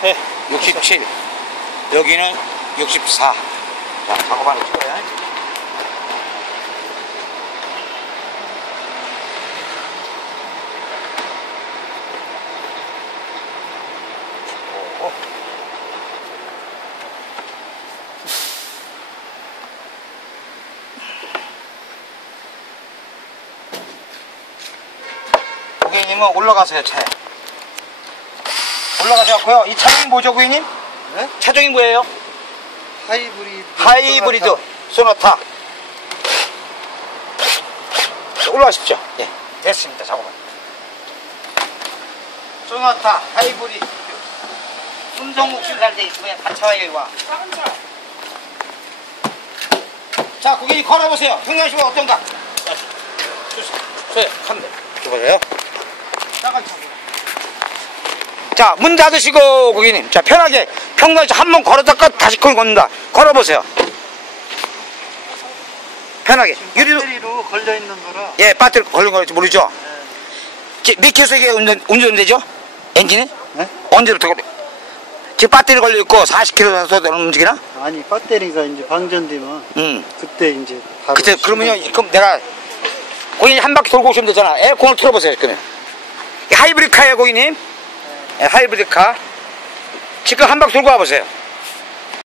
네. 67 여기는 64 자, 작업 하나 찍어야 오. 고객님은 올라가세요 차에 올라가셔갖고요 이 차종이 뭐죠 고객님? 네? 차종이 뭐예요? 하이브리드. 하이브리드 소나타. 소나타 올라가십시오 예 됐습니다 작업은 소나타 하이브리드 음성목 신살돼 있으면 반차와요 와. 자 고객님 걸어보세요 평상시면 어떤가 자, 주세요 주세요 카메라 줘봐요 잠깐 자 문 닫으시고 고객님. 자 편하게 평상시 한 번 걸었다가 다시 걸건다. 걸어보세요. 편하게. 유리로 배터리로 걸려 있는 거라. 예 배터리 걸린 거지 모르죠? 지- 몇 킬로 세게 운전, 운전되죠? 엔진이 네? 언제부터 걸려? 지금 배터리 걸려 있고 40km 정도 움직이나? 아니 배터리가 이제 방전되면 음. 그때 이제 그때 그러면요 그럼 내가 고객님 한 바퀴 돌고 오시면 되잖아. 에어컨을 틀어보세요 그러면. 이 하이브리드 카예요 고객님? 예, 하이브리드 카. 지금 한 바퀴 돌고 와보세요